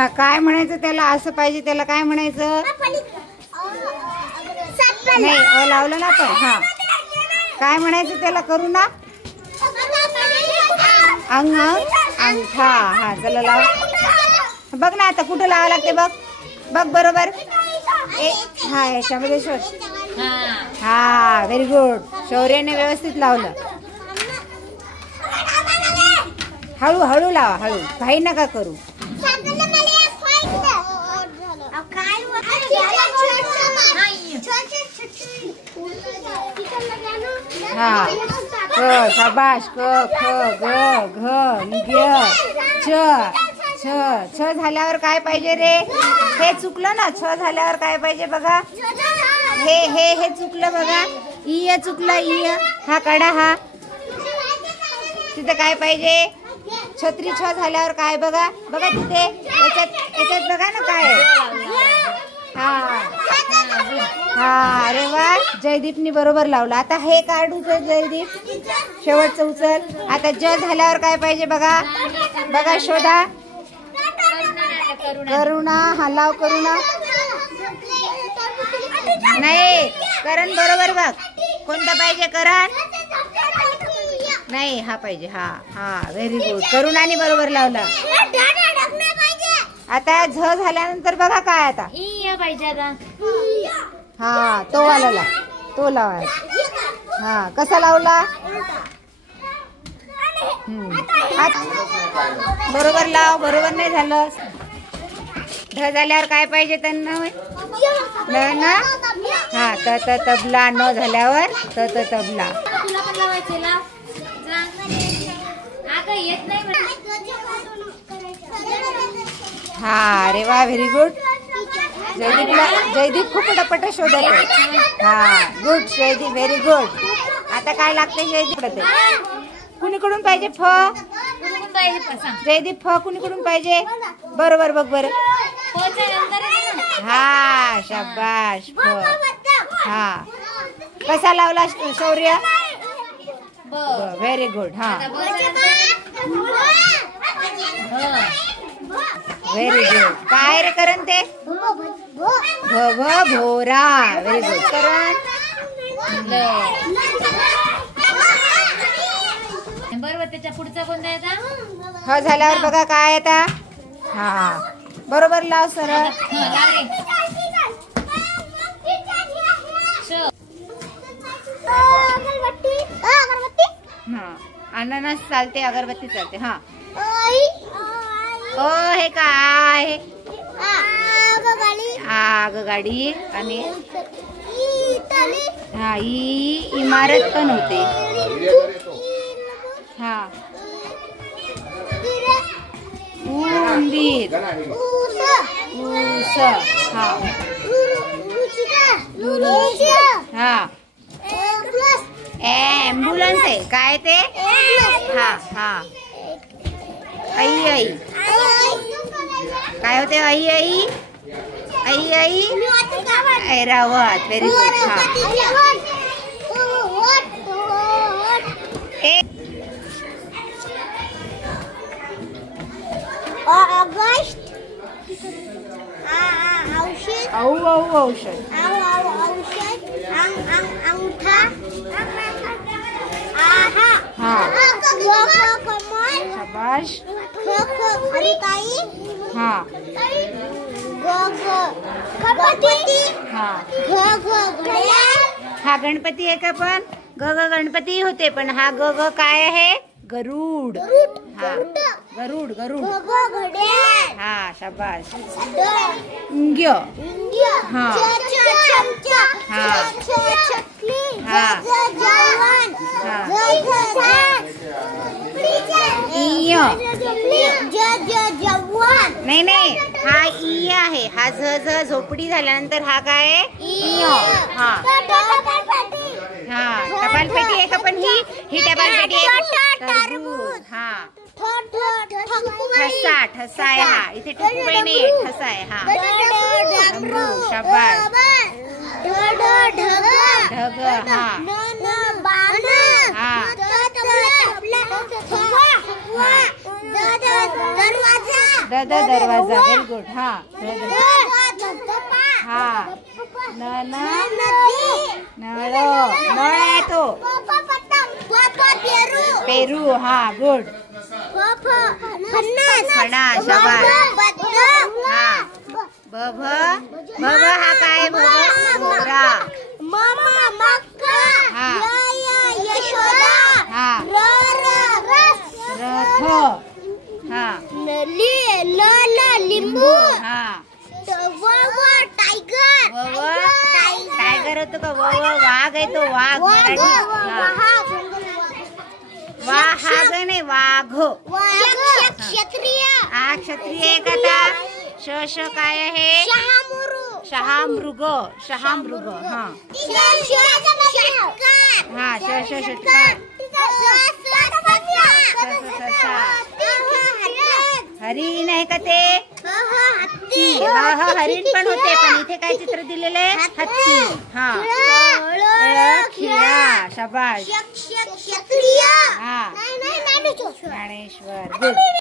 हा काय म्हणायचं त्याला? असं पाहिजे त्याला. काय म्हणायचं? नाही लावलं ना पण. हा काय म्हणायचं त्याला? करू ना. अंग अंगठा. हा चला लाव. बघ ना आता कुठं लावा लागते बघ. बघ बरोबर. हा याच्यामध्ये शोध. हा व्हेरी गुड. शौर्याने व्यवस्थित लावलं. हळू हळू लावा. हळू घाई नका करू. हा क शाबाश. क ख ग घ ग च छ. छ झाल्यावर काय पाहिजे रे? हे चुकलं ना. छ झाल्यावर काय पाहिजे बघा. हे हे हे चुकलं बघा. इ चुकला. इ हा काढा. हा तिथे काय पाहिजे? छत्री. छ झाल्यावर काय बघा. बघा तिथे याच्यात बघा ना काय. हा हा अरे वा. जयदीपनी बरोबर लावलं. आता हे कार्ड उचल जयदीप. शेवटचं उचल. आता ज झाल्यावर काय पाहिजे बघा. बघा शोधा. करुणा. हा लाव करुणा. नाही करण बरोबर बघ. कोणता पाहिजे? करण नाही हा पाहिजे. हा हा व्हेरी गुड. करुणाने बरोबर लावला. आता झ झाल्यानंतर बघा काय आता पाहिजे आता. हा तो वाला लाव. तो लावायचा. हा कसा लावला? बरोबर लाव. बरोबर नाही झालं. ढ झाल्यावर काय पाहिजे त्यांना? ना. हा त तबला. न झाल्यावर त तबला. तुला पण लावायचे. लाव. येत नाही. हा अरे वा व्हेरी गुड. जयदीप खूप पटापट शोधत आहे. हा गुड जयदीप व्हेरी गुड. आता काय लागते जयदीप? कुणीकडून पाहिजे? फ. जयदीप फ कुणीकडून पाहिजे? बरोबर बघ बरं. हा शाबाश. फ. हा कसा लावला शौर्य? Very good. हा व्हेरी गुड. काय रे करण ते? भोरा. व्हेरी गुड करण. बरोबर. त्याच्या पुढचा कोणता येता? ह झाल्यावर बघा काय आता. हा बरोबर लाव सरळ. हा अननस चालते. अगरबत्ती चालते. हा ओ हे काय? आगगाडी. आणि हा इमारत पण होते. हा उंदीर. ऊस. हा हा ॲम्ब्युलन्स आहे. काय ते? हा हा आई आई. काय होते? आई आई. आई आई ऐरावत. Very good. हा ऑगस्ट. औषध. औषध. अंगठा. हा कमल. शाबाश. हा गणपती. हा घड्याळ. हा गणपती आहे का? पण ग गणपती होते. पण हा ग काय आहे? गरुड. हा गरुड. गरुड. घड्याळ. हा शाबाश. इंग्य. हा हा हा नाही नाही हा ई आहे. हा झ झोपडी झाल्यानंतर हा काय आहे? हा हा टपाल पेटी आहे का? पण ही टपाल पेटी आहे. टरबूज. हा ठसा. ठसा आहे. हा इथे ठुकुबाई नाही. ठसा आहे. हा डमरू. शाबाश. ढग. हा द दरवाजा. Very good. हा हा न नळ नळ आहे तो. पेरू. हा गुड. फणस. शाबास. हा बभ बभ हा काय बभ भोवरा. हा हा रथ. हा लिंबू. हा टायगर. टायगर होतो का? वाघ आहे तो. वाघ मराठी. वाघ नाही वाघ. क्षत्रिय. हा क्षत्रिय आहे का? आता श काय आहे? शहामृग. शहामृग. हा हा षटकार. हरिण आहे का ते? हरिण पण होते, पण इथे काय चित्र दिलेलं आहे? हत्ती. हा खिळा. शाबास. क्षत्रिय. हा ज्ञानेश्वर. गुड.